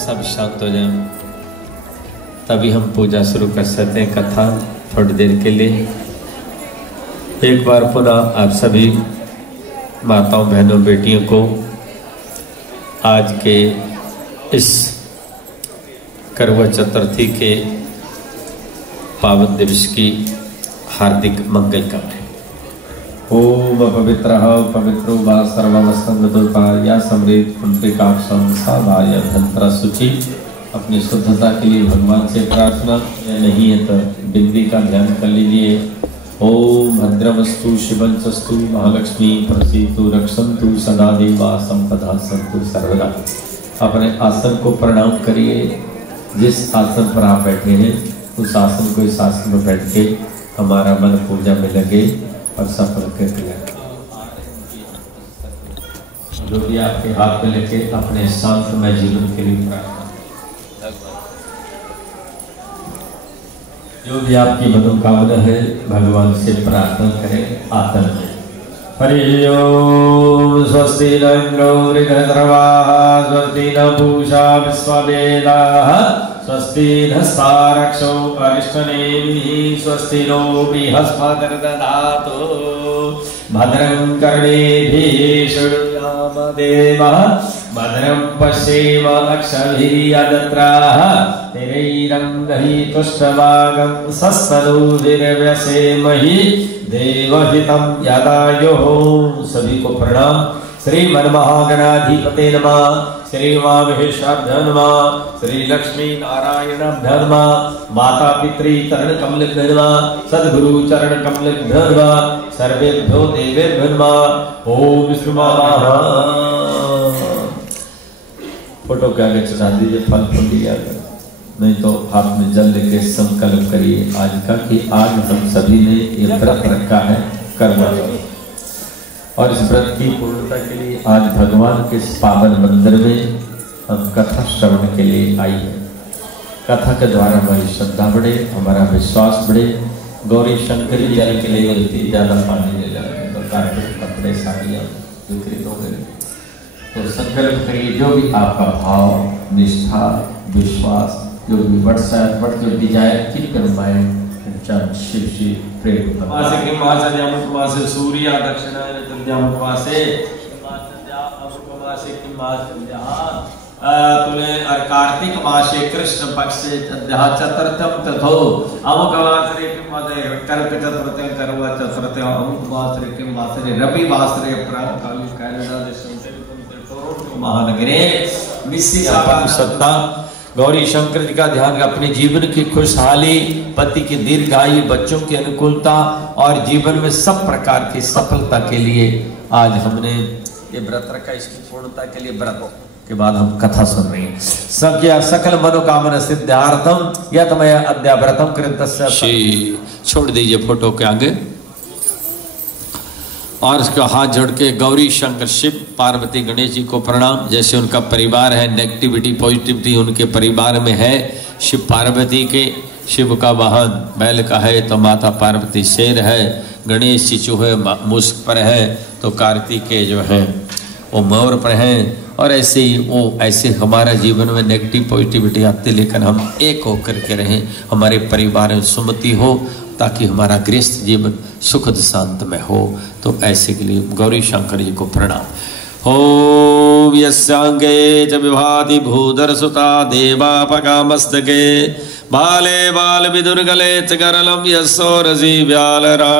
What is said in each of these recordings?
सब शांत हो जाएं, तभी हम पूजा शुरू कर सकते हैं। कथा थोड़ी देर के लिए एक बार पुनः आप सभी माताओं, बहनों, बेटियों को आज के इस करवा चतुर्थी के पावन दिवस की हार्दिक मंगल कामनाएं। ओम पवित्रः पवित्रो वा सर्वमस्तंगदोपा या समृत कुंटिकाक्षम साधाय धंत्रा सुचि। अपनी शुद्धता के लिए भगवान से प्रार्थना, या नहीं है तो बिंदी का ध्यान कर लीजिए। ओम भद्रमस्तु शिवंस्तु महालक्ष्मी प्रसीतु रक्षन्तु सदा देवा संपदा सन्तु सर्वदा। अपने आसन को प्रणाम करिए। जिस आसन पर आप बैठे हैं उस आसन को इस आसन में बैठ के हमारा मन पूजा में लगे और सफल कर दिया। जो भी आपके हाथ में लेके अपने शांतमय जीवन के लिए प्रार्थना, जो भी आपकी मनोकामना है भगवान से प्रार्थना करें। आतन में हरि ओम। स्वस्ति न इंद्रो वृद्धर्वाः स्वस्ति न पूषा विश्ववेदाः स्वस्ति नस्तारक्षो अरिष्टनेमिः स्वस्ति नो बृहस्पतिर्दधातु भद्रं कर्णेभिः शृणुयाम देवः भद्रं पश्येम अक्षभिर्यजत्राः स्थिरैरङ्गैः तुष्टवागं सस्तनूभिर्व्यसेमहि देवहितं यदायुः। सभी को प्रणाम। श्री मनमहागणाधिपते नमः। श्री उमामहेशाभ्य नमः। श्री लक्ष्मी नारायणाभ्य नमः। माता पितृ चरण कमलेभ्यो नमः। सद्गुरु चरण कमलेभ्यो नमः। सर्वेभ्यो देवेभ्यो नमः। ओम श्रीमाहा। फोटो के आगे चढ़ा दीजिए, फल फूल दिया नहीं तो हाथ में जल लेके संकल्प करिए आज का कि आज हम सभी ने ये व्रत रखा है करवा चौथ, और इस व्रत की पूर्णता के लिए आज भगवान के पावन मंदिर में हम कथा श्रवण के लिए आई है। कथा के द्वारा हमारी श्रद्धा बढ़े, हमारा विश्वास बढ़े। गौरी शंकर जल के लिए मिलती ज़्यादा पानी ले जाए तो कारपेट, कपड़े, साड़ियाँ विकृत हो गए। तो संकल्प करिए जो भी आपका भाव, निष्ठा, विश्वास, जो भी व्हाट्सएप जो desire keep in mind and Shiv Shiv Prem मासे की मासे जामुन मासे सूर्य दक्षिणायन तद्यामुन मासे मासे की मासे तुले और कार्तिक मासे कृष्ण पक्षे तद्या चतुर्थम तथो अमुक वासरे की मासे कल्प चतुर्थी करवा चतुर्थी अमुक वासरे की मासे रवि वासरे प्रातःकाली कैलदा देशम महानगरे मिस्सी अपन सत्ता। गौरी शंकर जी का ध्यान, अपने जीवन की खुशहाली, पति की दीर्घायु, बच्चों की अनुकूलता और जीवन में सब प्रकार की सफलता के लिए आज हमने ये व्रत रखा। इसकी पूर्णता के लिए व्रत के बाद हम कथा सुन रहे हैं। सबके सकल मनोकामना सिद्धार्थम यतमय अद्याव्रतम कृतस्य। छोड़ दीजिए फोटो के आगे और इसका हाथ जोड़ के गौरी शंकर शिव पार्वती गणेश जी को प्रणाम। जैसे उनका परिवार है, नेगेटिविटी पॉजिटिविटी उनके परिवार में है। शिव पार्वती के, शिव का वाहन बैल का है तो माता पार्वती शेर है, गणेश जी जो है मुस्क पर है तो कार्तिकेय जो है वो मोर पर है। और ऐसे ही वो ऐसे हमारा जीवन में नेगेटिव पॉजिटिविटी आते, लेकिन हम एक होकर के रहें, हमारे परिवार में सुमति हो ताकि हमारा गृहस्थ जीवन सुखद शांतमय हो। तो ऐसे के लिए गौरी शंकर जी को प्रणाम। ओम यस्यांगे च विभाति भूधर सुता देवापकामस्तके बाले बाल विदुर्गले च गरलम यस्सोरसी व्यालरा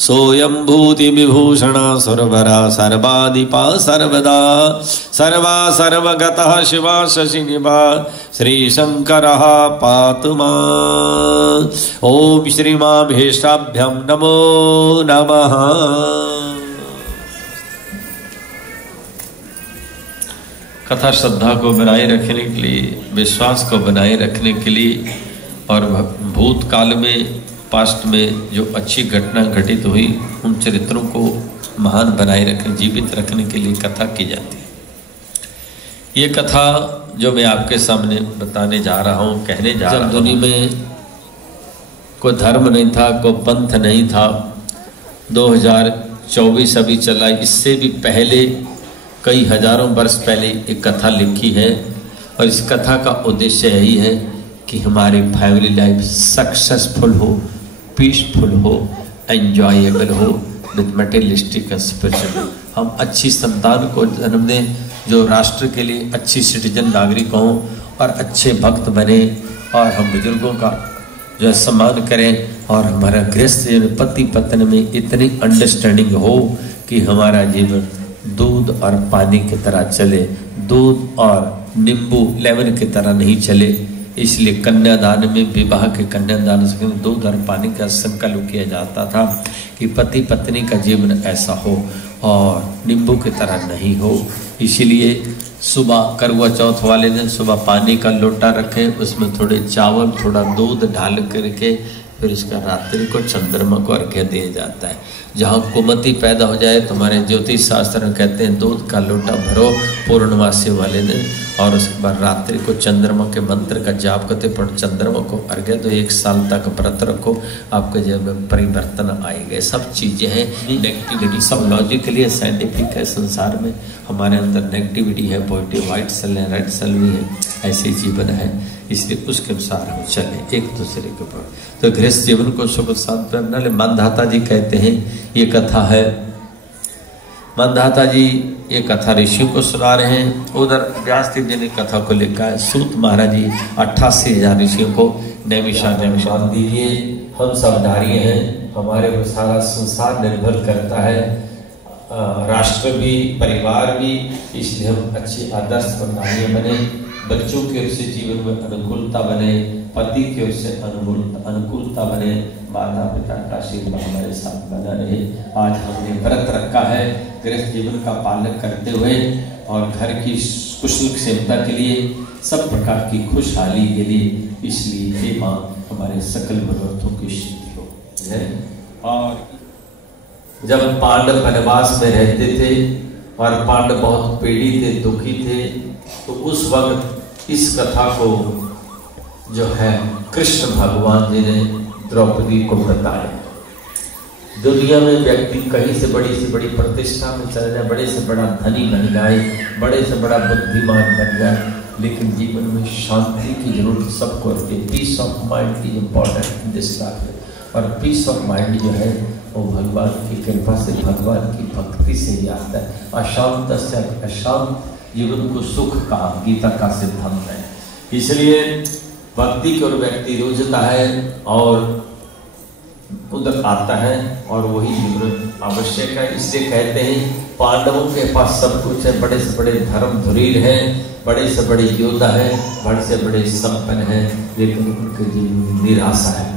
सोयं भूति विभूषण सुरवरा सर्वाधिपा सर्वदा सर्वा सर्वगतः शिवा शशिनिभा श्री शंकरः पातु मां। ओम श्री माभीष्टाभ्यं नमो नमः। कथा श्रद्धा को बनाए रखने के लिए, विश्वास को बनाए रखने के लिए और भूतकाल में, पास्ट में जो अच्छी घटना घटित हुई उन चरित्रों को महान बनाए रखने, जीवित रखने के लिए कथा की जाती है। ये कथा जो मैं आपके सामने बताने जा रहा हूँ, कहने जा रहा हूँ, दुनिया में कोई धर्म नहीं था, कोई पंथ नहीं था। 2024 अभी चला, इससे भी पहले कई हजारों वर्ष पहले एक कथा लिखी है और इस कथा का उद्देश्य यही है कि हमारी फैमिली लाइफ सक्सेसफुल हो, पीसफुल हो, एंजॉयबल हो विथ मटेरियलिस्टिक एंड स्पिरिचुअल। हम अच्छी संतान को जन्म दें जो राष्ट्र के लिए अच्छी सिटीजन नागरिक हों और अच्छे भक्त बने, और हम बुजुर्गों का जो है सम्मान करें, और हमारा गृहस्थ जीवन पति पत्नी में इतनी अंडरस्टैंडिंग हो कि हमारा जीवन दूध और पानी की तरह चले, दूध और नींबू लेमन की तरह नहीं चले। इसलिए कन्यादान में, विवाह के कन्यादान से दूध और पानी का संकल्प किया जाता था कि पति पत्नी का जीवन ऐसा हो और नींबू की तरह नहीं हो। इसीलिए सुबह करवा चौथ वाले दिन सुबह पानी का लोटा रखें, उसमें थोड़े चावल थोड़ा दूध डाल करके फिर इसका रात्रि को चंद्रमा को अर्घ्य दिया जाता है। जहाँ कुमति पैदा हो जाए, तुम्हारे ज्योतिष शास्त्र में कहते हैं दूध का लोटा भरो पूर्णमासी वाले दिन, और उसके बाद रात्रि को चंद्रमा के मंत्र का जाप करते पर चंद्रमा को अर्घ्य दो। 1 साल तक व्रत रखो, आपके जीवन में परिवर्तन आएंगे। सब चीज़ें हैं, नेगेटिविटी सब लॉजिकली है, साइंटिफिक है। संसार में हमारे अंदर नेगेटिविटी है, पॉजिटिव व्हाइट सेल है, रेड सेल भी है, ऐसे जीवन है। इसलिए उसके अनुसार हम चले एक दूसरे के ऊपर। तो गृहस्थ जीवन को सुख शांत रखना। मानधाता जी कहते हैं, ये कथा है, मानधाता जी ये कथा ऋषियों को सुना रहे हैं। उधर व्यासदेव जी ने कथा को लिखा है। सूत महाराज जी 88,000 ऋषियों को नैमिषारण्य दीजिए। हम सब नारी हैं, हमारे पर सारा संसार निर्भर करता है, राष्ट्र भी, परिवार भी। इसलिए हम अच्छी आदर्श नारियाँ बने, बच्चों की ओर से जीवन में अनुकूलता बने, पति की ओर से अनुकूलता बने, माता पिता का आशीर्वाद हमारे साथ बना रहे। आज हमने व्रत रखा है गृहस्थ जीवन का पालन करते हुए, और घर की कुशल क्षेमता के लिए, सब प्रकार की खुशहाली के लिए। इसलिए हे माँ हमारे सकल मनोरथों की सिद्धि हो है। और जब पांडव वनवास में रहते थे और पांडव बहुत पीड़ित थे, दुखी थे, तो उस वक्त इस कथा को जो है कृष्ण भगवान जी ने द्रौपदी को बताया। दुनिया में व्यक्ति कहीं से बड़ी प्रतिष्ठा में चल जाए, बड़े से बड़ा धनी बन जाए, बड़े से बड़ा बुद्धिमान बन जाए, लेकिन जीवन में शांति की जरूरत सबको रहती है। पीस ऑफ माइंड की इम्पोर्टेंट इन दिस लाइफ। और पीस ऑफ माइंड जो है वो भगवान की कृपा से, भगवान की भक्ति से ही आता है। अशांत से अशांत जीवन को सुख का गीता का सिद्धांत है। इसलिए भक्ति की ओर व्यक्ति रुझता है और उधर आता है, और वही जीवन आवश्यक है। इसलिए कहते हैं पांडवों के पास सब कुछ है, बड़े से बड़े धर्म धुरीर हैं, बड़े से बड़े योद्धा है, बड़े से बड़े संपन्न हैं, लेकिन उनके जीवन में निराशा है।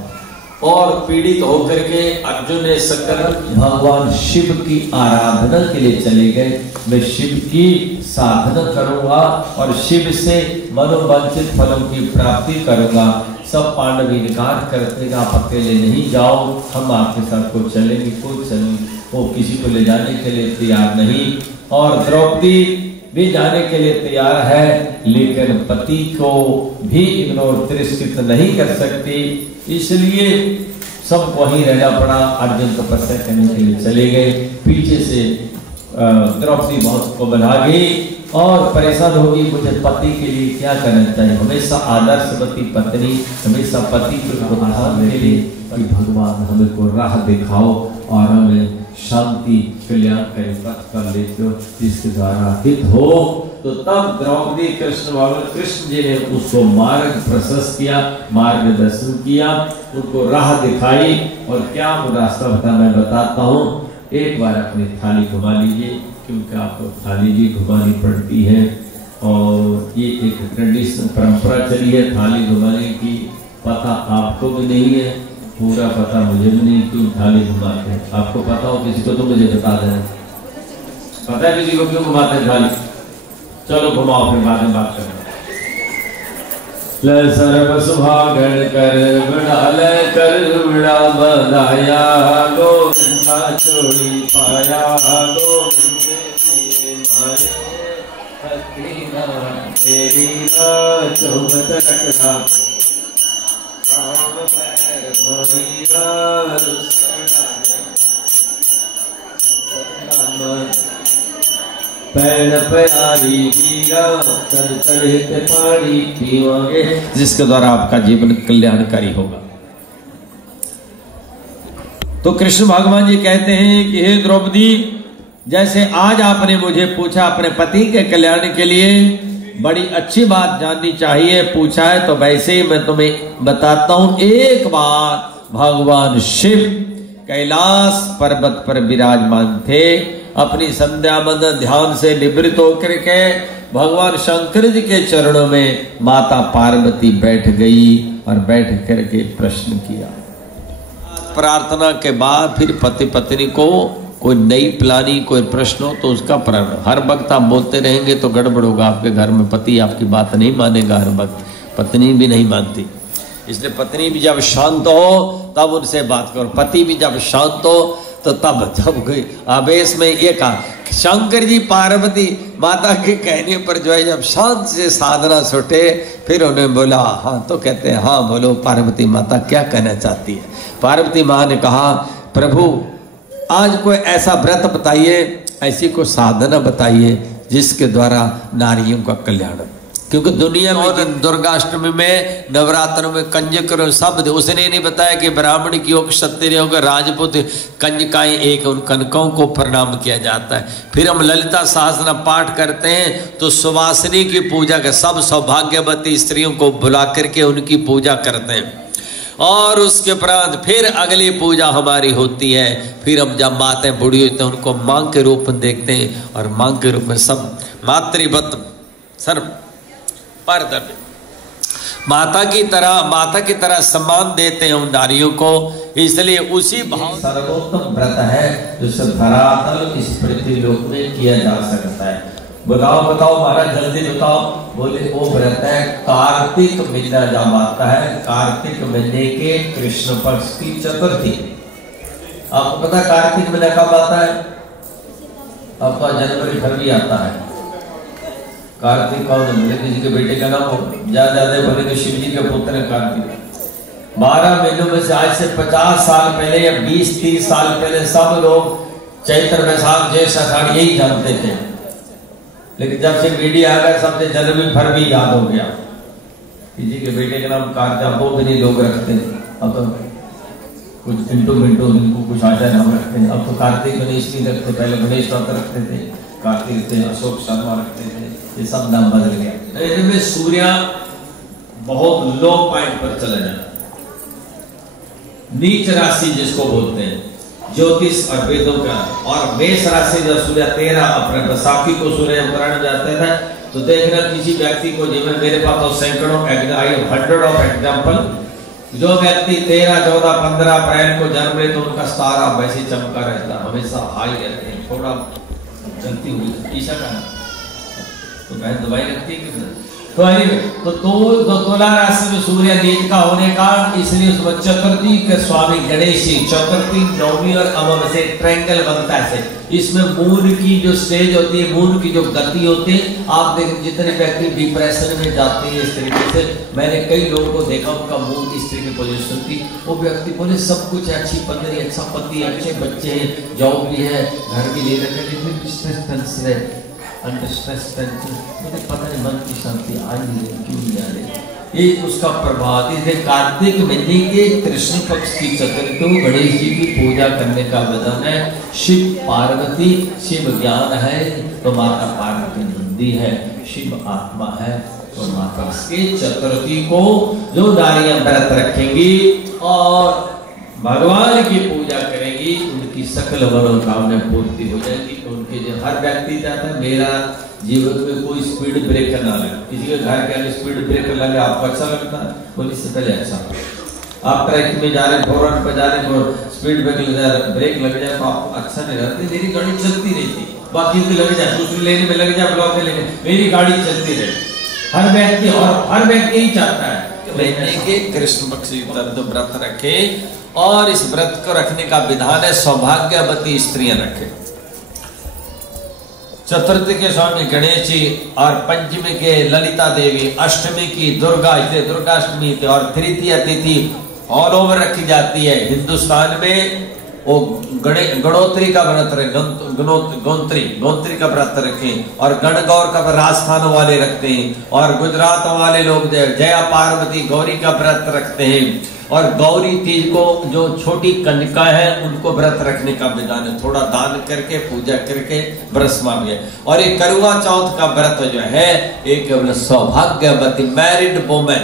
और पीड़ित होकर के अर्जुन ने शंकर भगवान शिव की आराधना के लिए चले गए। मैं शिव की साधना करूंगा और शिव से मनोवांछित फलों की प्राप्ति करूंगा। सब पांडव इनकार करते, आप अकेले नहीं जाओ, हम आपके साथ को चलेंगे, कोई चलेंगे। वो किसी को ले जाने के लिए तैयार नहीं, और द्रौपदी भी जाने के लिए तैयार है, लेकिन पति को भी इग्नोर, तिरस्कृत नहीं कर सकती। इसलिए सब वहीं रहना पड़ा। अर्जुन तपस्या करने के लिए चले गए। पीछे से द्रौपदी बहुत को बना गई और परेशान होगी, मुझे पति के लिए क्या करना चाहिए। हमेशा आदर्शवती पत्नी, हमेशा पति को ध्यान रखे कि भगवान हमें को राह दिखाओ और हमें शांति कल्याण का पथ कर लेते हो जिसके द्वारा हित हो। तो तब द्रौपदी कृष्ण भगवान कृष्ण जी ने उसको मार्ग प्रशस्त किया, मार्गदर्शन किया, उनको राह दिखाई। और क्या वो रास्ता बता, मैं बताता हूँ। एक बार अपनी थाली घुमा लीजिए, क्योंकि आपको थाली जी घुमानी पड़ती है, और ये एक ट्रेडिशन परंपरा चली है थाली घुमाने की। पता आपको भी नहीं है, पूरा पता मुझे भी नहीं क्यों थाली घुमाते हैं। आपको पता हो किसी को तो मुझे बता देना। पता है किसी को क्यों घुमाते हैं थाली? चलो घुमाओ, फिर बाद में बात करें। ल सर्व सुभागण कर बिड़ाल कर बिड़ा बनाया, गोविंदा चोरी पाया, गोविंद तेरी चौबत रखना, पैन प्यारी पीरा तन तड़ित पानी पीवांगे, जिसके द्वारा आपका जीवन कल्याणकारी होगा। तो कृष्ण भगवान जी कहते हैं कि हे द्रौपदी, जैसे आज आपने मुझे पूछा अपने पति के कल्याण के लिए, बड़ी अच्छी बात जाननी चाहिए, पूछा है तो वैसे ही मैं तुम्हें बताता हूं। एक बार भगवान शिव कैलाश पर्वत पर विराजमान थे, अपनी संध्या बंदन ध्यान से निवृत्त होकर के भगवान शंकर जी के चरणों में माता पार्वती बैठ गई और बैठ करके प्रश्न किया। प्रार्थना के बाद फिर पति पत्नी को कोई नई प्लानिंग, कोई प्रश्न हो तो उसका प्रारंभ। हर वक्त आप बोलते रहेंगे तो गड़बड़ होगा आपके घर में, पति आपकी बात नहीं मानेगा, हर वक्त पत्नी भी नहीं मानती। इसलिए पत्नी भी जब शांत हो तब उनसे बात करो, पति भी जब शांत हो तो तब जब आवेश में ये कहा शंकर जी पार्वती माता के कहने पर जो है जब शांत से साधना छूटे, फिर उन्हें बोला हाँ, तो कहते हैं हाँ बोलो पार्वती माता क्या कहना चाहती है। पार्वती माँ ने कहा प्रभु आज कोई ऐसा व्रत बताइए, ऐसी कोई साधना बताइए जिसके द्वारा नारियों का कल्याण, क्योंकि दुनिया में दुर्गाष्टमी में नवरात्रों में कंजक शब्द उसने नहीं बताया कि ब्राह्मण की हो, क्षत्रिय हो, राजपूत कंजकाएं एक उन कनकों को प्रणाम किया जाता है। फिर हम ललिता सहस्त्र पाठ करते हैं तो सुवासिनी की पूजा के सब सौभाग्यवती स्त्रियों को बुला करके उनकी पूजा करते हैं, और उसके उपरांत फिर अगली पूजा हमारी होती है। फिर हम जब माताएं बूढ़ी होती हैं उनको मां के रूप में देखते हैं, और मां के रूप में सब मातृवत सर पर माता की तरह सम्मान देते हैं उन नारियों को। इसलिए उसी भाव सर्वोत्तम व्रत है जो धरातल इस पृथ्वी लोक में किया जा सकता है। बताओ महाराज जल्दी बताओ। बोले वो व्रत है कार्तिक महीना जब आता है, कार्तिक महीने के कृष्ण पक्ष की चतुर्थी। आपको पता कार्तिक महीना कब आता है? आपका जनवरी फरवरी आता है। कार्तिक कौन है? किसी के बेटे का नाम हो, ज्यादा बोले तो शिव जी के पुत्र है कार्तिक। 12 महीनों में से आज से 50 साल पहले या 20-30 साल पहले सब लोग चैत्र वैशाख ज्येष्ठ आषाढ़ यही जानते थे, लेकिन जब से मीडिया आ गया सबसे जनवरी फरवरी याद हो गया। किसी के बेटे का नाम कार्तिक वो भी नहीं लोग रखते, अब तो कुछ मिंटो इनको कुछ आचार्य नाम रखते हैं। अब तो कार्तिक गणेश नहीं रखते, पहले गणेश व्रत रखते थे, कार्तिक थे, अशोक शर्मा रखते थे, ये सब नाम बदल गया। इनमें सूर्य बहुत लो पॉइंट पर चला जाता, नीच राशि जिसको बोलते हैं ज्योतिष और वेदों का। और मेष राशि जब सूर्य 13 अप्रैल बैसाखी को सूर्य ग्रहण जाते थे तो देखना किसी व्यक्ति को, जिसमें मेरे पास तो सैकड़ों 100 ऑफ एग्जाम्पल, जो व्यक्ति 13, 14, 15 अप्रैल को जन्म ले तो उनका तारा वैसे चमका रहता, हमेशा हाई रहते हैं, थोड़ा चलती हुई ईशा का तो बहन दवाई रखती है कि तो तुला राशि में सूर्य नीच का होने का, इसलिए उस चतुर्थी के स्वामी गणेश जी चतुर्थी, नवमी और अमावस्या ट्रायंगल बनता है। इसमें मून की जो स्टेज होती है, मून की जो गति होती है, आप देख जितने व्यक्ति डिप्रेशन में जाते हैं इस तरीके से, मैंने कई लोगों को देखा उनका मून इस तरह की पोजीशन थी। वो व्यक्ति बोले सब कुछ है, अच्छी पत्नी, अच्छा पति, अच्छे बच्चे हैं, जॉब भी है, घर भी ले रखे, मुझे पता नहीं मन की शांति आज क्यों नहीं आ रही। ये उसका प्रभाव है। कार्तिक महीने के कृष्ण पक्ष की चतुर्थी को गणेश जी की पूजा करने का विधान है। शिव पार्वती, शिव ज्ञान है तो माता पार्वती नंदी है, शिव आत्मा है तो माता के चतुर्थी को जो नारियां व्रत रखेंगी और भगवान की पूजा करेंगी, उनकी सकल मनोकामना पूर्ति हो जाएगी। उनके जो हर व्यक्ति चाहता है मेरा जीवन में कोई स्पीड ब्रेकर ना लगे, किसी के घर के आगे स्पीड ब्रेकर लगे आपको अच्छा लगता है? बोली इससे पहले अच्छा आप ट्रैक में जा रहे, फोरन पर जा रहे, स्पीड ब्रेक लग जाए तो आपको अच्छा नहीं लगता। मेरी गाड़ी चलती रहती, बाकी की लग जाए, दूसरी लेने में लग जाए, ब्लॉक में लगे, मेरी गाड़ी चलती रहे। हर व्यक्ति और हर व्यक्ति ही चाहता है महीने के कृष्ण पक्ष व्रत रखे, और इस व्रत को रखने का विधान है सौभाग्यवती स्त्रियां रखे। चतुर्थी के स्वामी गणेश जी और पंचमी के ललिता देवी, अष्टमी की दुर्गा, इसे दुर्गाष्टमी और तृतीय तिथि ऑल ओवर रखी जाती है। हिंदुस्तान में वो गणोत्री का व्रत रखें, गौंत्री का व्रत रखें, और गणगौर का राजस्थान वाले रखते हैं, और गुजरात वाले लोग जया पार्वती गौरी का व्रत रखते हैं, और गौरी तीज को जो छोटी कन्या है उनको व्रत रखने का विधान है, थोड़ा दान करके पूजा करके व्रत मांगे। और ये करवा चौथ का व्रत जो है एक सौभाग्यवती मैरिड वोमेन,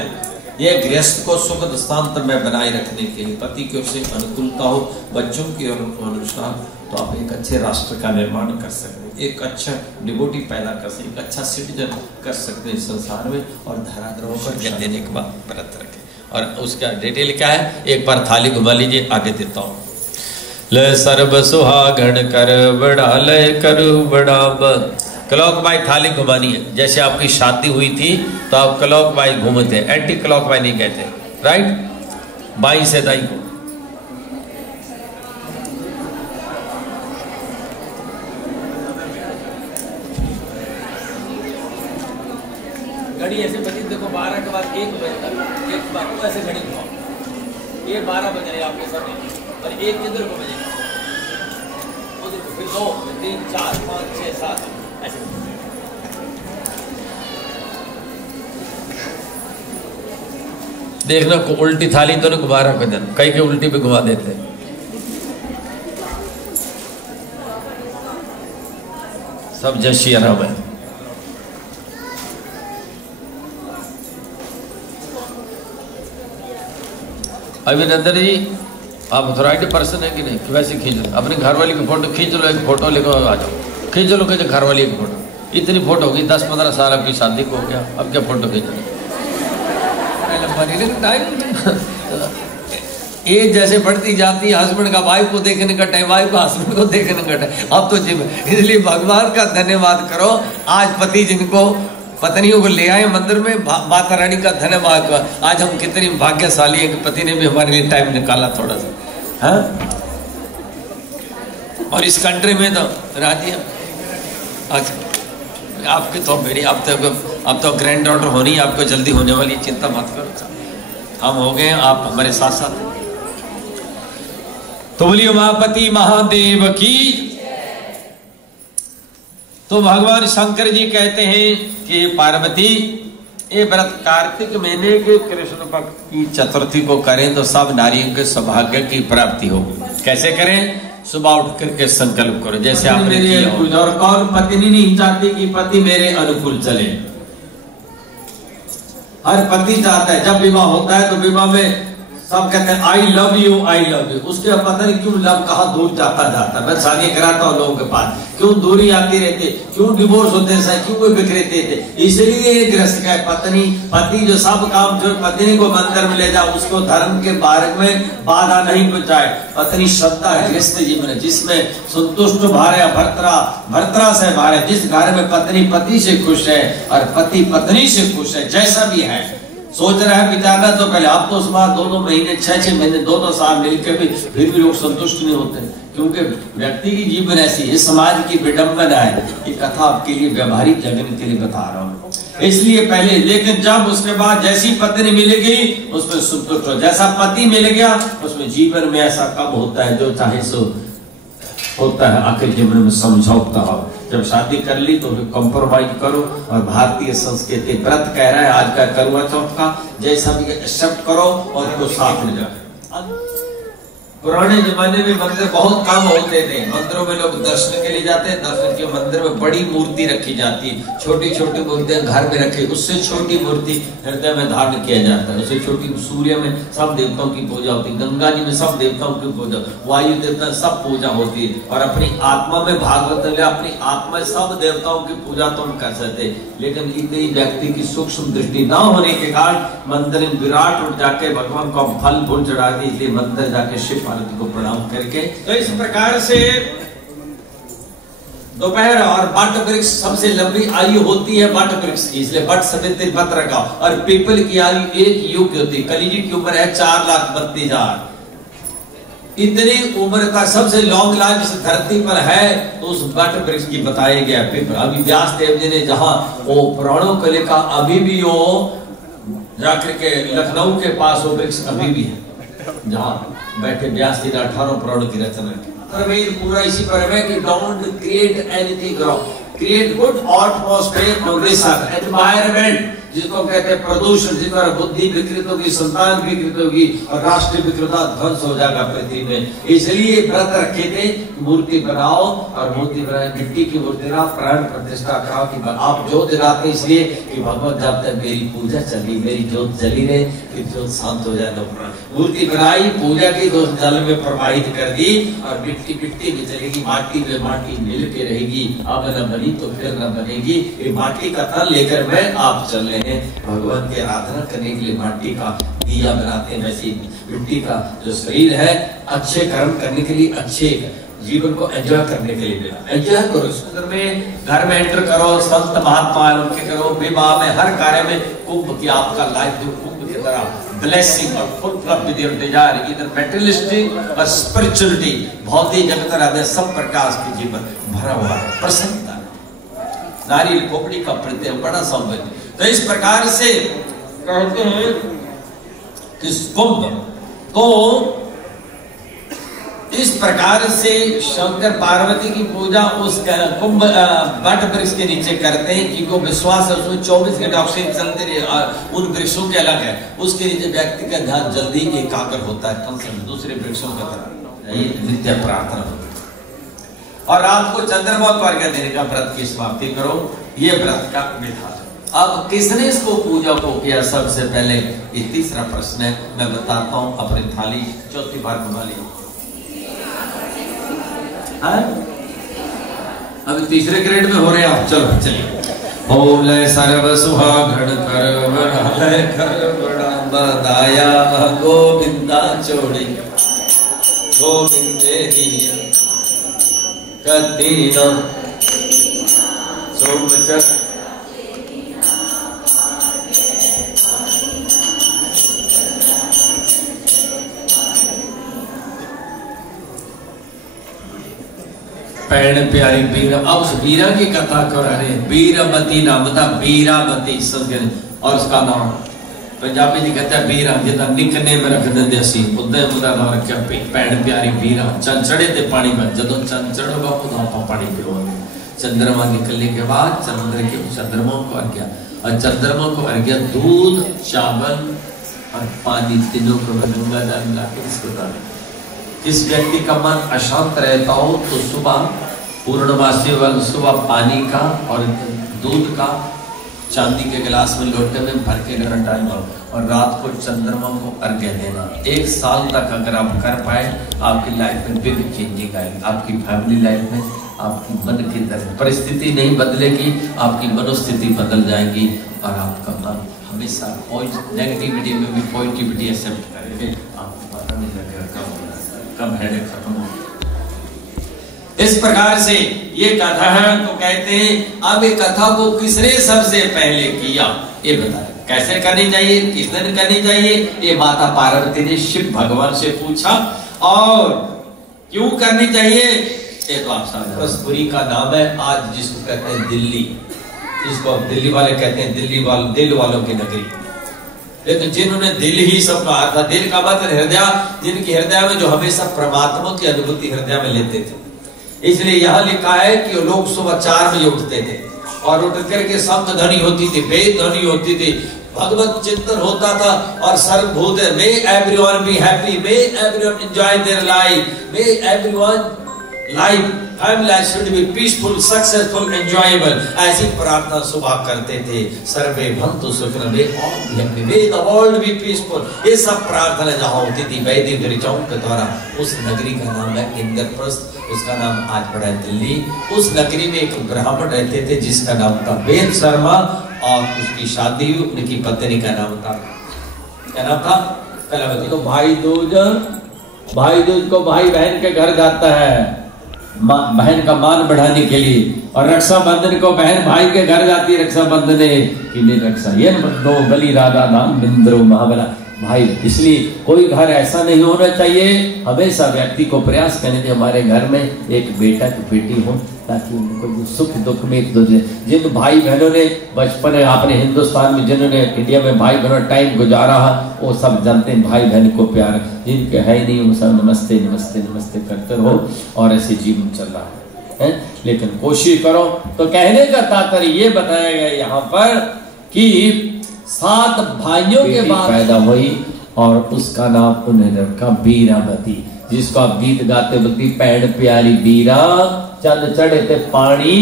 ये गृहस्थ को सुख दृष्टांत में बनाए रखने के लिए, पति की ओर से अनुकूलता हो, बच्चों की अनुसार, तो आप एक अच्छे राष्ट्र का निर्माण कर सकते हैं, एक अच्छा डिवोटी पैदा कर सकते, एक अच्छा सिटीजन कर सकते हैं संसार में। और धराद्रोह पर जल देने के बाद व्रत रखें। और उसका डिटेल क्या है, एक बार थाली घुमा लीजिए, आगे देता हूँ। ले सर्व सुहागण कर बड़ा लय करू बड़ा क्लॉक वाइज थाली घुमानी है। जैसे आपकी शादी हुई थी तो आप क्लॉक वाइज घूमते, एंटी क्लॉक वाइज नहीं कहते, राइट, बाई से दाई को। घड़ी ऐसे बजी, देखो 12 के बाद 1 बजे तक एक बार को ऐसे घड़ी घुमाओ, ये 12 बज रहे आपके सामने, और 1 इधर को बजेगा, उधर को, फिर 2 3 4 5 6 7 ऐसे। देखना को उल्टी थाली तो नहीं घुमा रहा, दिन कई के उल्टी पे घुमा देते। सब जय श्री राम है। अभिनंदन जी, आप अथॉरिटी पर्सन है कि नहीं, वैसे खींच लो अपने घर वाली की फोटो, खींच लो, एक फोटो लेकर आ जाओ, खींच लो कि घर वाली की फोटो। इतनी फोटो होगी, 10-15 साल आपकी शादी को हो गया, अब क्या फोटो खींच लो। एज जैसे बढ़ती जाती है, हस्बैंड का वाइफ को देखने का टाइम, वाइफ का हस्बैंड को देखने का टाइम, अब तो जिम। इसलिए भगवान का धन्यवाद करो, आज पति जिनको पत्नियों को ले आए मंदिर में, माता रानी का धन्यवाद करो। आज हम कितनी भाग्यशाली है कि पति ने भी हमारे लिए टाइम निकाला थोड़ा सा, हाँ। और इस कंट्री में तो राजी है, अच्छा आपके तो मेरी, अब तो ग्रैंड डॉटर होनी, आपको जल्दी होने वाली, चिंता मत करो, हम हो गए, आप हमारे साथ साथ। तो बोलिए उमापति महादेव की। तो भगवान शंकर जी कहते हैं कि पार्वती, ये व्रत कार्तिक महीने के कृष्ण पक्ष की चतुर्थी को करें तो सब नारियों के सौभाग्य की प्राप्ति होगी। कैसे करें? सुबह उठ करके संकल्प करो, जैसे आप मेरे अनुकूल। और कौन पत्नी नहीं चाहती कि पति मेरे अनुकूल चले? हर पति चाहता है, जब विवाह होता है तो विवाह में सब कहते हैं I love you, I love you. उसके पता नहीं क्यों लव कहा दूर जाता जाता। मैं शादी कराता हूँ लोगों के पास, क्यों दूरी आती रहती, क्यों डिवोर्स होते हैं, क्यों कोई बिखरेते थे। इसलिए गृहस्थ का पति जो सब काम जो पत्नी को मंदिर में ले जाए, उसको धर्म के बारे में बाधा नहीं पहुंचाए। पत्नी श्रद्धा है गृहस्थ जीवन है, जिसमें संतुष्ट भार्या भर्त्रा से भार्या। जिस घर में पत्नी पति से खुश है और पति पत्नी से खुश है, जैसा भी है, सोच रहा है विचारना तो पहले। आप तो उस बार 2-2 महीने 6-6 महीने 2-2 साल मिलकर भी फिर भी लोग संतुष्ट नहीं होते, क्योंकि व्यक्ति की जीवन ऐसी है, समाज की विडंबना है। ये कथा आपके लिए व्यवहारिक जीवन के लिए बता रहा हूँ, इसलिए पहले। लेकिन जब उसके बाद जैसी पत्नी मिलेगी उसमें संतुष्ट हो, जैसा पति मिल गया उसमें जीवन में ऐसा कब होता है जो चाहे सो होता है। आखिर जीवन में समझौता हो, जब शादी कर ली तो कॉम्प्रोमाइज करो। और भारतीय संस्कृति व्रत कह रहा है आज का करवा चौथ का, जैसा भी एक्सेप्ट करो और इनको साथ ले जाओ। पुराने जमाने में मंदिर बहुत कम होते थे, मंदिरों में लोग दर्शन के लिए जाते हैं। दर्शन के मंदिर में बड़ी मूर्ति रखी जाती है, छोटी छोटी मूर्तियां घर में रखी, उससे छोटी मूर्ति हृदय में धारण किया जाता है। उससे छोटी सूर्य में सब देवताओं की पूजा होती है, गंगा जी में सब देवताओं की पूजा, वायु देवता सब पूजा होती है। और अपनी आत्मा में भागवत ले, अपनी आत्मा में सब देवताओं की पूजा तुम कर सकते। लेकिन इतनी व्यक्ति की सूक्ष्म दृष्टि न होने के कारण मंदिर में विराट उठ जाके भगवान को फल फूल चढ़ा दी, इसलिए मंदिर जाके शिव को प्रणाम करके। तो इस प्रकार से दोपहर और बट वृक्ष सबसे लंबी आयु होती है बट वृक्ष की, इसलिए बट समिति पत रखा। और पीपल की आयु 1 युग की होती है। कलियुग की उम्र है 4,32,000। इतनी उम्र का सबसे लॉन्ग लाइफ इस धरती पर है तो उस बट वृक्ष की बताया गया पीपल। अभी व्यास देव जी ने जहां वो पुराणों को लिखा, अभी भी वो जाकर के लखनऊ के पास वो वृक्ष अभी भी है, जहां बैठे 82-18 प्राणों की रचना की। पूरा इसी पर है कि don't create anything wrong, create good atmosphere, progressive environment, जिसको कहते हैं प्रदूषण, जिस पर बुद्धि विकृत होगी, संतान विकृत होगी और राष्ट्र विकृता ध्वंस हो जाएगा पृथ्वी में। इसलिए व्रत रखे थे, मूर्ति बनाओ और मूर्ति बनाए, मिट्टी की मूर्ति ना, प्राण प्रतिष्ठा कराओ कि आप ज्योत जलाते इसलिए कि भगवान जब तक मेरी पूजा चली, मेरी ज्योत जली रहे, फिर ज्योत शांत हो जाए। मूर्ति बनाई, पूजा की, तो जल में प्रवाहित कर दी और मिट्टी मिट्टी में चलेगी, माटी में माटी मिल के रहेगी। अब न बनी तो फिर न बनेगी। ये माटी का तन लेकर मैं आप चल रहे हैं भगवान की आराधना करने के लिए। माटी का दिया बनाते हैं, वैसे मिट्टी का जो शरीर है अच्छे कर्म करने के लिए, अच्छे जीवन को एंजॉय करने के लिए एंजॉय करो। सुंदर में घर में एंटर करो, संत महात्मा उनके करो, विवाह में, हर कार्य में कुंभ की आपका लाइफ जो कुंभ की तरह ब्लेसिंग और फुल विद योर डिजायर, इधर मेटेरियलिस्टिक और स्पिरिचुअलिटी, भौतिक जगत हृदय सब प्रकाश के जीवन भरा हुआ है। प्रसन्नता, नारी खोपड़ी का प्रत्यय बड़ा सौंदर्य। तो इस प्रकार से कहते हैं कि कुंभ, तो इस प्रकार से शंकर पार्वती की पूजा उस कुंभ वट वृक्ष के नीचे करते हैं, क्योंकि विश्वास है उसमें 24 घंटे ऑक्सीजन चलते रहे और उन वृक्षों के अलग है, उसके नीचे व्यक्ति का ध्यान जल्दी एकाग्र होता है, कंसर्न दूसरे वृक्षों की तरह। ये नित्य प्रार्थना होती है। और रात को चंद्रमा को अर्घ्य देने का व्रत की समाप्ति करो, ये व्रत का विधान। अब किसने इसको पूजा को किया? सबसे पहले ये तीसरा प्रश्न है, मैं बताता हूं। अपनी थाली चौथी बार घुमा ली। अभी तीसरे ग्रेड में हो रहे हैं आप, चलो चलिए। बोले सर्व सुहागण कर वरालय कर बड़ा बदाया, गोविंदा चोड़ी गोविंदे दिया कतीना सोमचक पैण प्यारी बीरा। अब उस बीरा की कथा कर रहे हैं, बीरावती नाम था, बीरावती संस्कृत, और उसका नाम पंजाबी जी कहता है बीरा, जिदा निकने में रख देंगे असी उदे उदा नाम रखा पैण प्यारी बीरा। चंद चढ़े थे पानी में, जदों चंद चढ़ोगा उदों आप पानी पियोगे। चंद्रमा निकलने के बाद चंद्रमा को अर्घ्य, और चंद्रमा को अर्घ्य दूध, चावल और पानी तीनों को गंगा जल मिला के इसको डालें। इस व्यक्ति का मन अशांत रहता हो तो सुबह पूर्णमासी वाले सुबह पानी का और दूध का चांदी के गिलास में लोटे में भर के लेना टाइम हो, और रात को चंद्रमा को अर्घ्य देना। 1 साल तक अगर आप कर पाए, आपकी लाइफ में बिग चेंजिंग आएगी। आपकी फैमिली लाइफ में आपकी मन की तरह परिस्थिति नहीं बदलेगी, आपकी मनोस्थिति बदल जाएगी, और आपका मन हमेशा नेगेटिविटी में भी पॉजिटिविटी एक्सेप्ट करेंगे। आपको पता नहीं लगेगा कब हेडेक खत्म हो। इस प्रकार से ये कथा है। तो कहते हैं अब ये कथा को किसने सबसे पहले किया, ये बताया। कैसे करनी चाहिए, किस दिन करनी चाहिए, ये माता पार्वती ने शिव भगवान से पूछा। और क्यों करनी चाहिए, ये तो आप समझ। रसपुरी का नाम है आज जिसको कहते हैं दिल्ली, जिसको दिल्ली वाले कहते हैं दिल वालों की नगरी। लेकिन जिन्होंने दिल ही सब कहा था, दिल का मतलब हृदय, जिनकी हृदय में जो हमेशा परमात्मा की अनुभूति हृदय में लेते थे। इसलिए यहाँ लिखा है कि लोग सुबह 4 बजे उठते थे और उठ करके शब्द ध्वनि होती थी, वेद ध्वनि होती थी, भगवत चिंतन होता था, और सर्वभूत may everyone be happy, may everyone enjoy their life, may everyone life family life should be peaceful, successful, enjoyable. ऐसी प्रार्थना सुबह करते थे। सर्वे भवन्तु सुखिनः, may the world be peaceful. ये सब प्रार्थना जहाँ होती थी वैदिक ऋचाओं के द्वारा। उस नगरी का नाम है इंद्रप्रस्थ, उसका नाम आज पड़ा है दिल्ली। उस नगरी में एक ब्राह्मण रहते थे जिसका नाम था वेद शर्मा, और उसकी शादी हुई, उनकी पत्नी का नाम था, क्या नाम था, कलावती। तो भाई दूज को भाई बहन के घर जाता है बहन का मान बढ़ाने के लिए, और रक्षाबंधन को बहन भाई के घर जाती है रक्षाबंधन के लिए रक्षा। ये दो बलि राधा नाम बिंद्रो महाबला। भाई। इसलिए कोई घर ऐसा नहीं होना चाहिए, हमेशा व्यक्ति को प्रयास करने चाहिए हमारे घर में एक बेटा की बेटी हो, ताकि उनको जो सुख दुख में एक दूसरे, जिन भाई बहनों ने बचपन में अपने हिंदुस्तान में, जिन्होंने इंडिया में भाई बहनों टाइम गुजारा है, वो सब जानते हैं भाई बहन को प्यार। जिनके है ही नहीं वो सब नमस्ते नमस्ते नमस्ते करते रहो और ऐसे जीवन चल रहा है। लेकिन कोशिश करो। तो कहने का तात्पर्य ये बताया गया यहाँ पर कि 7 भाइयों के बाद पैदा हुई और उसका नाम उन्हें रखा बीरावती, जिसको आप गीत गाते बोलती पैड़ प्यारी बीरा चंद चढ़े थे पानी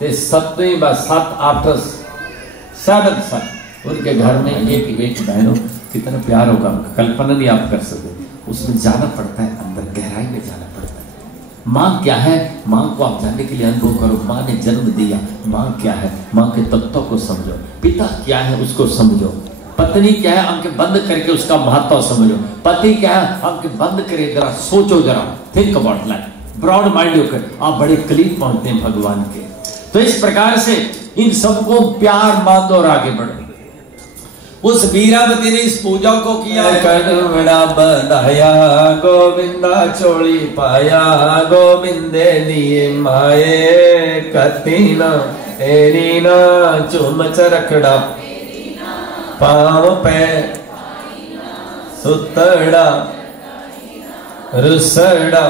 ते 7 आफ्टर 7 सन। उनके घर में एक बहनों कितना प्यार होगा, कल्पना नहीं आप कर सकते। उसमें जाना पड़ता है, अंदर गहराई में जाना पड़ता है। माँ क्या है, माँ को आप जानने के लिए अनुभव करो। माँ ने जन्म दिया, माँ क्या है, माँ के तत्वों को समझो। पिता क्या है उसको समझो। पत्नी क्या है, आंखें बंद करके उसका महत्व समझो। पति क्या है, आंखें बंद करे, जरा सोचो, जरा think about life, broad mind होकर आप बड़े करीब पहुंचते हैं भगवान के। तो इस प्रकार से इन सबको प्यार मान दो और आगे बढ़ो। उस बीरावती ने इस पूजा को किया। बड़ा बधाया गोविंदा चोली पाया, गोविंदे लिए माए कतीना एरीना चुम चरखड़ा पाँव पे सुतड़ा रुसड़ा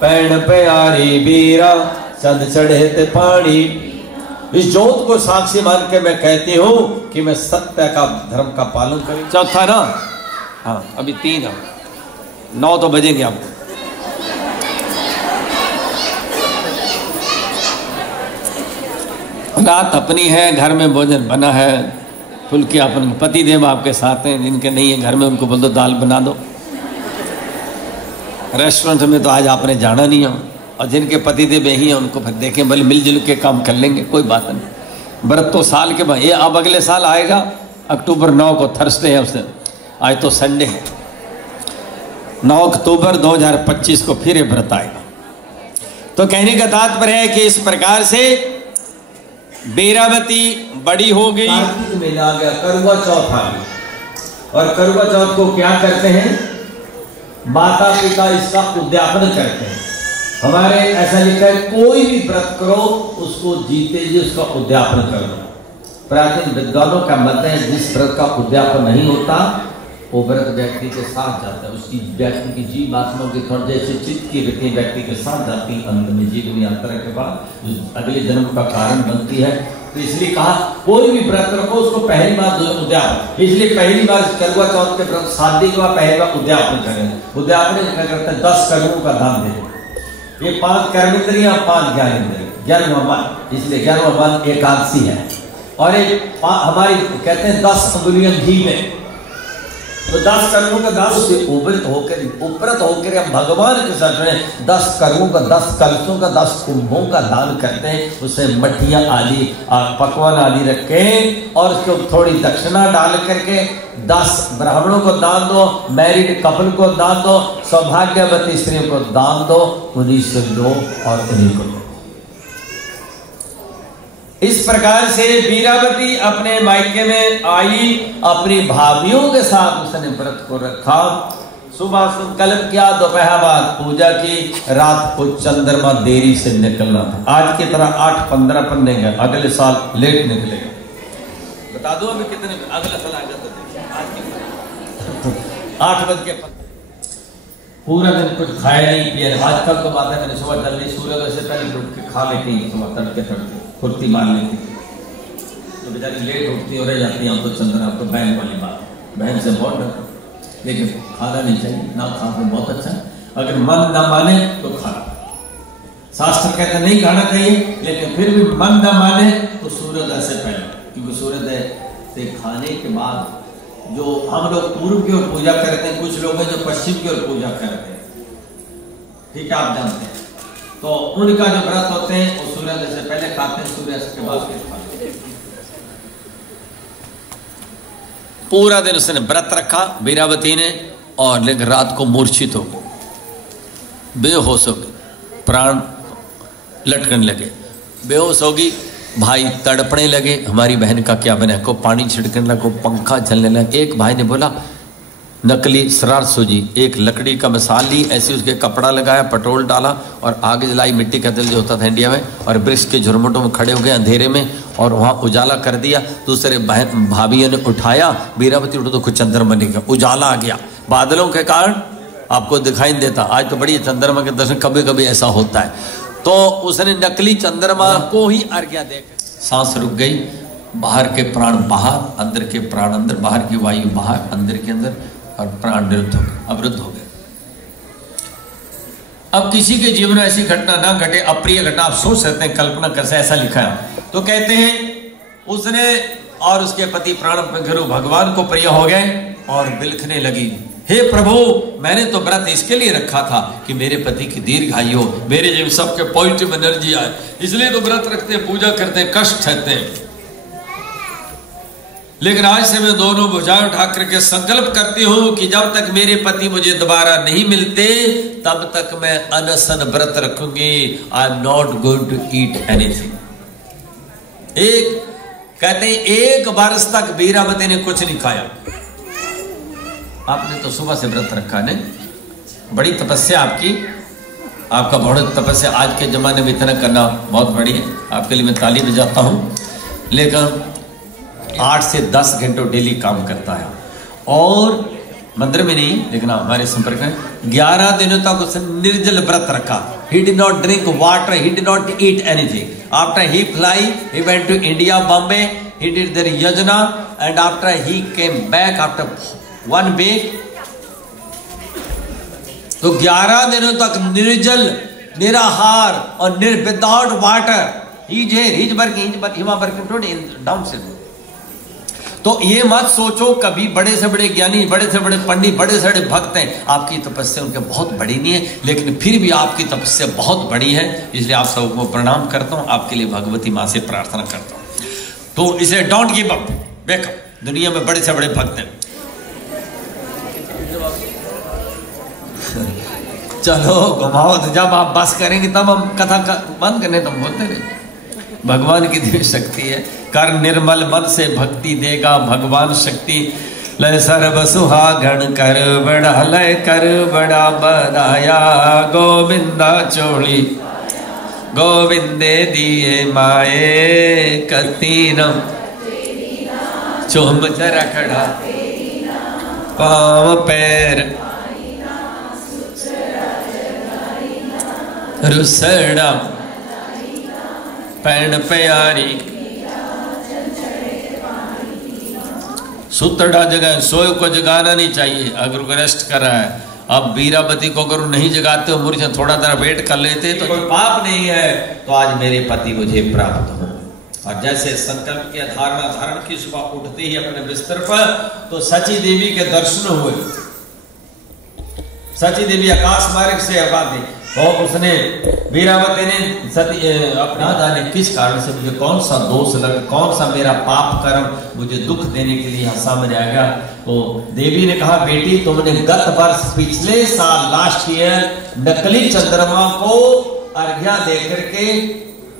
पैण प्यारी बीरा चंद चढ़े ते पानी। इस जोत को साक्षी मान के मैं कहती हूं कि मैं सत्य का धर्म का पालन करूं। चौथा ना, हाँ अभी 3 है, 9 तो बजेंगे आपको। रात अपनी है, घर में भोजन बना है, फुल्की अपन पति देव आपके साथ हैं। जिनके नहीं है घर में उनको बोल दो दाल बना दो। रेस्टोरेंट में तो आज आपने जाना नहीं हो, और जिनके पति देव यही हैं उनको फिर देखें, भले मिलजुल के काम कर लेंगे, कोई बात नहीं। व्रत तो साल के बाद, ये अब अगले साल आएगा अक्टूबर 9 को, थर्सडे है उस दिन, आज तो संडे है। 9 अक्टूबर 2025 को फिर ये व्रत आएगा। तो कहने का तात्पर्य है कि इस प्रकार से बीरावती बड़ी हो गई। कार्तिक महीना आ गया, करवा चौथ आ गई, और करवा चौथ को क्या करते हैं, माता पिता इसका उद्यापन करते हैं। हमारे ऐसा लिखा है, कोई भी व्रत करो उसको जीते जी उसका उद्यापन करो। प्राचीन विद्वानों का मत है जिस व्रत का उद्यापन नहीं होता वो व्रत व्यक्ति के साथ जाता है, उसकी व्यक्ति की जीव आत्मा की थोड़ी जैसे चित्त की वृत्ति व्यक्ति के साथ जाती है अंत में जीवन यात्रा के बाद अगले जन्म का कारण बनती है। तो इसलिए कहा कोई भी व्रत रखो उसको पहली बार उद्यापन। इसलिए पहली बार करवा चौथ के व्रत शादी के बाद पहली बार उद्यापन करें। उद्यापन क्या करते हैं, 10 कर्मों का दान दे। ये 5 कर्मेंद्रियां, 5 ज्ञानेंद्रिय, 11वां मन, इसलिए 11वां मन एकादशी है। और एक हमारी कहते हैं 10 अंगुलियां घी में, तो 10 कर्मों का दान से उपरत होकर हम भगवान के साथ में 10 कर्मों का 10 कलशों का 10 कुंभों का दान करते हैं। उससे मठियाँ आदि पकवान आदि रखे और उसको थोड़ी दक्षिणा डाल करके 10 ब्राह्मणों को दान दो, मैरिड कपल को दान दो, सौभाग्यवती स्त्रियों को दान दो, उन्हीं से दो और उन्हीं को दो। इस प्रकार से बीरावती अपने मायके में आई, अपनी भाभियों के साथ उसने व्रत को रखा। सुबह संकल्प किया, दोपहर बाद पूजा की, रात को चंद्रमा देरी से निकलना था। आज की तरह 8:15 पर नहीं गया, अगले साल लेट निकलेगा। बता दो अभी कितने, अगले साल आएगा तो 8 बज के पूरा दिन कुछ खाया नहीं पिया। आजकल तो बात है, मैंने सुबह जल्दी सूर्योदय से पहले उठ के खा लेती है, सुबह तड़के फुर्ती मार लेती है, तो बेचारी लेट उठती और रह जाती है। हम तो चंद्र आपको बहन वाली बात, बहन से बहुत डरता, लेकिन खाना नहीं चाहिए, ना खाना बहुत अच्छा, अगर मन ना माने तो खाना। शास्त्र कहते नहीं खाना चाहिए, लेकिन फिर भी मन ना माने तो सूर्योदय से पहले, क्योंकि सूर्योदय से खाने के बाद जो हम लोग पूर्व की ओर पूजा करते हैं, कुछ लोग हैं जो पश्चिम की ओर पूजा करते हैं, ठीक है आप जानते हैं। तो उनका जो व्रत होते हैं वो सूर्योदय से पहले खाते हैं, सूर्यास्त के बाद फिर खाते हैं। पूरा दिन उसने व्रत रखा बीरावती ने, और लेकिन रात को मूर्छित हो गई, बेहोश हो गई, प्राण लटकने लगे, बेहोश होगी। भाई तड़पने लगे, हमारी बहन का क्या बना, को पानी छिड़कने लगा, को पंखा चलने लगा। एक भाई ने बोला नकली सरार सूजी, एक लकड़ी का मिसाल ली, ऐसे उसके कपड़ा लगाया, पेट्रोल डाला और आग जलाई, मिट्टी का तेल जो होता था इंडिया में, और वृक्ष के झुरमुटों में खड़े हो गए अंधेरे में और वहाँ उजाला कर दिया। दूसरे बहन भाभियों ने उठाया, बीरावती उठो तो कुछ चंद्रमा निकला, उजाला आ गया। बादलों के कारण आपको दिखाई नहीं देता, आज तो बड़ी चंद्रमा के दर्शन कभी कभी ऐसा होता है। तो उसने नकली चंद्रमा को ही अर्घ्य देकर सांस रुक गई, बाहर के प्राण बाहर, अंदर के प्राण अंदर, बाहर की वायु बाहर, अंदर के अंदर, और प्राण निरुद्ध हो गए, अवरुद्ध हो गए। अब किसी के जीवन में ऐसी घटना ना घटे, अप्रिय घटना, आप सोच सकते हैं, कल्पना कर सकते, ऐसा लिखा है। तो कहते हैं उसने और उसके पति प्राण गुरु भगवान को प्रिय हो गए और बिलखने लगी, हे प्रभु, मैंने तो व्रत इसके लिए रखा था कि मेरे पति की दीर्घायु हो, मेरे जीवन सबके पॉजिटिव एनर्जी आए, इसलिए तो व्रत रखते हैं, पूजा करते हैं, कष्ट सहते हैं। लेकिन आज से मैं दोनों भुजाएं उठा करके संकल्प करती हूं कि जब तक मेरे पति मुझे दोबारा नहीं मिलते तब तक मैं अनशन व्रत रखूंगी। I am not going to eat anything. कहते हैं 1 वर्ष तक बीरावती ने कुछ नहीं खाया। आपने तो सुबह से व्रत रखा है, बड़ी तपस्या आपकी, आपका बहुत तपस्या आज के जमाने में इतना करना बहुत बड़ी है, आपके लिए मैं ताली बजाता हूं। लेकिन 8 से 10 घंटों डेली काम करता है और मंदिर में नहीं, लेकिन हमारे संपर्क में 11 दिनों तक उसने निर्जल व्रत रखा। He did not drink water, he did not eat anything. After he fly, he went to India, Bombay, he did the yajna, and after he came back after 1 week, तो 11 दिनों तक निर्जल, निराहार और without water, he is working, down से। तो ये मत सोचो कभी बड़े से बड़े ज्ञानी, बड़े से बड़े पंडित, बड़े से बड़े भक्त हैं, आपकी तपस्या उनके बहुत बड़ी नहीं है, लेकिन फिर भी आपकी तपस्या बहुत बड़ी है। इसलिए आप सबको प्रणाम करता हूं, आपके लिए भगवती माँ से प्रार्थना करता हूं। तो इसे डोंट गिव अप, देखो दुनिया में बड़े से बड़े भक्त हैं। चलो घुमाओ, तो जब आप बस करेंगे तब हम कथा बंद करने, तब बोलते रहे। भगवान की दिव्य शक्ति है, कर निर्मल मन से भक्ति देगा भगवान शक्ति। लय सर्व सुहागण कर बड़ा, लय कर बड़ा बदाया, गोविंदा चोली गोविंदे दिए माए, कतीनम चोम जरा खड़ा पाँव पैर रुसड़ा पैण प्यारी, सुतड़ा जगह, सोए को जगाना नहीं चाहिए अगर वो रेस्ट कर रहा है। अब बीरावती को अगर नहीं जगाते हो, मुझे थोड़ा देर वेट कर लेते तो पाप नहीं है, तो आज मेरे पति मुझे प्राप्त हो। और जैसे संकल्प की धारणा धारण की, सुबह उठते ही अपने बिस्तर पर, तो सची देवी के दर्शन हुए। सची देवी आकाश मार्ग से आवाज दी और उसने बीरावती ने अपना जाने किस कारण से मुझे कौन सा दोष लग, कौन सा मेरा पाप कर्म मुझे दुख देने के लिए सामने आ गया। तो देवी ने कहा, बेटी तुमने गत वर्ष पिछले साल लास्ट ईयर नकली चंद्रमा को अर्घ्य दे करके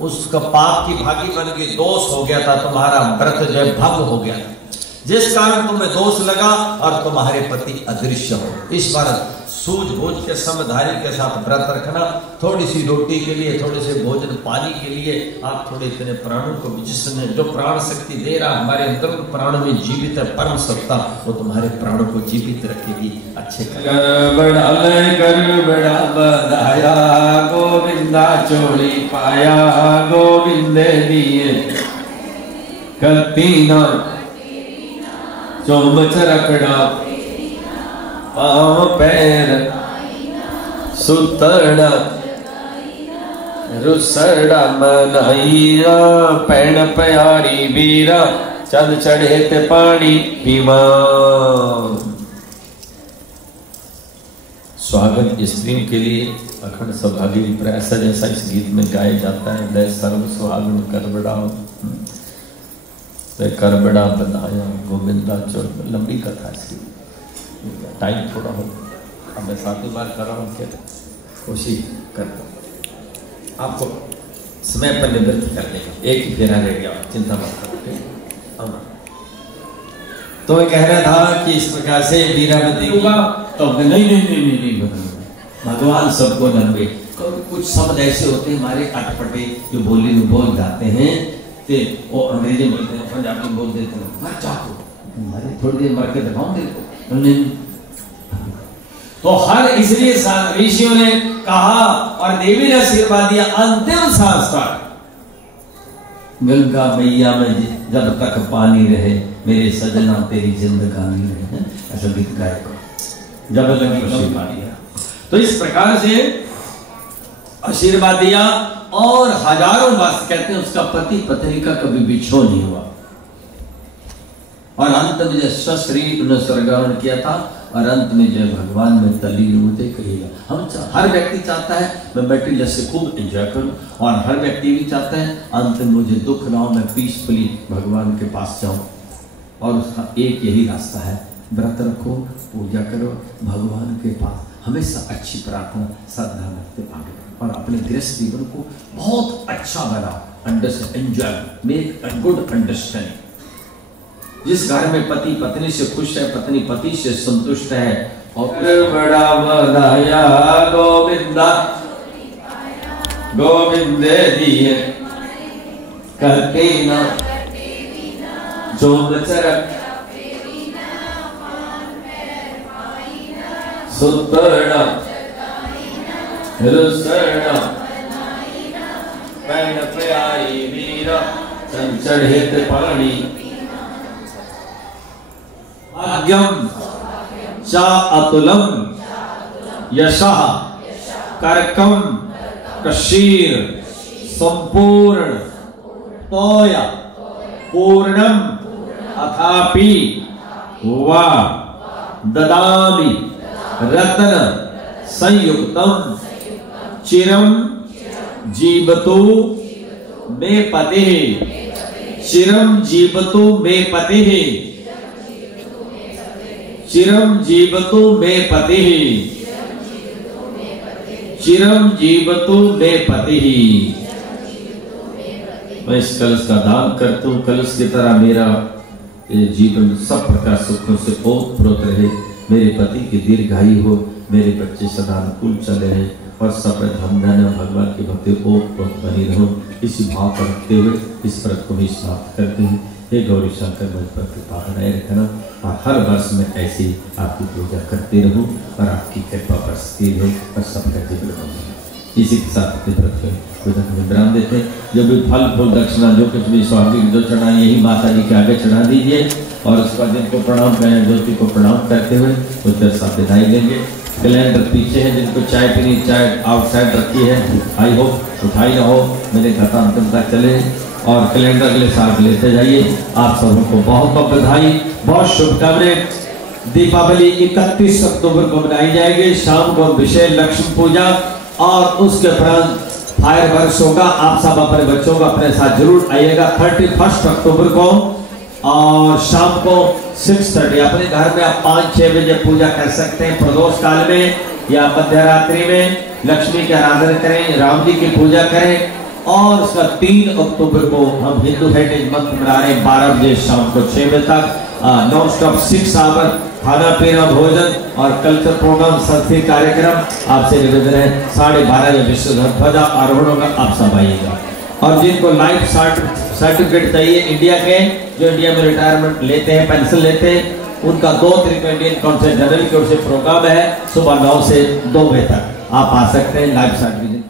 उसका पाप की भागी बन के दोष हो गया था, तुम्हारा व्रत जो भंग हो गया, जिस कारण तुम्हें दोष लगा और तुम्हारे पति अदृश्य हो। इस बार सूझबूझ के समझदारी के साथ व्रत रखना। थोड़ी सी रोटी के लिए, थोड़े से भोजन पानी के लिए आप थोड़े इतने प्राणों को, जिसने जो प्राण शक्ति दे रहा हमारे अंदर, प्राण में जीवित है परम सत्ता, वो तुम्हारे प्राणों को जीवित रखेगी। अच्छे कर बड़ा बधाया, गोविंदा चोरी पाया, गोविंदे दिए कतीना चोम चरकड़ा पाँव पैर सुतड़ा रुसड़ा मनाइया, पैण प्यारी बीरा, चंद चढ़े ते पानी पीवा। स्वागत स्त्रियों के लिए अखंड सौभाग्य प्रयास जैसा इस गीत में गाया जाता है। लय सर्व सुहागन कर बड़ाओ, कर बड़ा बनाया, गोविंदा चोर। लंबी कथा इसकी, टाइम थोड़ा हो, अब मैं 7 बार कर रहा हूँ, क्या कोशिश करता हूँ आपको समय पर निवृत्त करने का, एक ही फेरा रह गया, चिंता मत करो। तो मैं कह रहा था कि इस प्रकार से वीरावती होगा, तो नहीं भगवान सबको नंगे। कुछ शब्द ऐसे होते हैं हमारे अटपटे जो बोली में बोल जाते हैं, ते वो अंग्रेजी बोलते हैं, पंजाबी बोल देते हैं, मर जाओ तुम्हारे थोड़ी देर मर के दिखाऊं देखो। तो हर इसलिए ऋषियों ने कहा और देवी ने आशीर्वाद दिया, अंतिम संस्कार गंगा मैया में जब तक पानी रहे मेरे सजना तेरी जिंदगानी रहे, ऐसा गीत गायक जब लगी पानी। तो इस प्रकार से आशीर्वाद दिया और हजारों वर्ष कहते हैं उसका पति पत्नी का कभी बिछो नहीं हुआ। और अंत में जब शरीर ने स्वर्गारोहण किया था और अंत में जब भगवान में तल्लीन होते कहेगा। हम हर व्यक्ति चाहता है मैं बैटरी जैसे खूब एंजॉय करूं, और हर व्यक्ति भी चाहता है अंत में मुझे दुख ना हो, मैं पीसफुली भगवान के पास जाऊं। और उसका एक यही रास्ता है, व्रत रखो, पूजा करो, भगवान के पास हमेशा अच्छी प्रार्थना श्रद्धा रखते आगे बढ़ो और अपने गृहस्थ जीवन को बहुत अच्छा बनाओ। Understand, enjoy, make a good understanding. जिस घर में पति पत्नी से खुश है, पत्नी पति से संतुष्ट है, और बड़ा बधाया गोविंदा गोविंदे दिए करते ना जो चरक सुतरना रुसरना पैन प्यारी वीरा चंचल हित पानी भाग्यम चा अतुलम यशः कर्कम कशीर संपूर्ण तोय पूर्णम अथापि वा ददामि रत्न संयुक्तम चिरम जीवतु मे पतिः चिरम जीवतु मे पतिः चिरम जीवतु मे पतिः चिरम जीवतु मे पतिः। मैं इस कलश का दान करता हूँ, कलश की तरह मेरा जीवन सब प्रकार सुखों से ओतप्रोत रहे, मेरे पति की दीर्घायु हो, मेरे बच्चे सदा अनुकूल चले हैं और सब धन धन भगवान की भक्ति ओतप्रोत बनी रहो। इसी भाव पर रखते हुए इस व्रत को भी समाप्त करते हैं। हे गौरी शंकर मुझ पर कृपा बनाए रखना और हर वर्ष में ऐसी आपकी पूजा करते रहूं और आपकी कृपा बरसती रहे और सबका जीवन बने। इसी के साथ अपने व्रत में विराम देते हैं। जो भी फल फूल दक्षिणा जो कुछ भी स्वाभाविक जो चढ़ा यही माता जी के आगे चढ़ा दीजिए और उसका जिनको प्रणाम करें ज्योति को प्रणाम करते हुए उसके साथ विदाई लेंगे। कैलेंडर पीछे है, जिनको चाय पीनी चाय आउटसाइड रखी है, आई हो उठाई ना हो, मेरे कथा अंतिम तक चले और कैलेंडर अगले साल लेते जाइए। आप सबको बहुत बहुत बधाई, बहुत शुभकामनाएं। दीपावली 31 अक्टूबर को मनाई जाएगी, शाम को विशेष लक्ष्मी पूजा और उसके उपरांत फायर वर्क्स होगा। आप सब अपने बच्चों को अपने साथ जरूर आइएगा 31 अक्टूबर को और शाम को 6:30 अपने घर में आप 5-6 बजे पूजा कर सकते हैं। प्रदोष काल में या मध्य रात्रि में लक्ष्मी की आराधना करें, राम जी की पूजा करें। और उसका 3 अक्टूबर को हम हिंदू हेरिटेज मंथ मना रहे हैं 12 बजे शाम को 6 बजे तक नॉन स्टॉप 6 आवर खाना पीना भोजन और कल्चर प्रोग्राम सांस्कृतिक कार्यक्रम। आपसे निवेदन है 12:30 विश्व ध्वजा आरोहण होगा, आप सब आइएगा। और जिनको लाइफ सर्टिफिकेट चाहिए इंडिया के, जो इंडिया में रिटायरमेंट लेते हैं, पेंशन लेते हैं, उनका 2 तारीख में इंडियन काउंसिल जनरल की ओर से प्रोग्राम है सुबह 9 से 2 बजे तक। आप आ सकते हैं लाइफ सर्टिफिकेट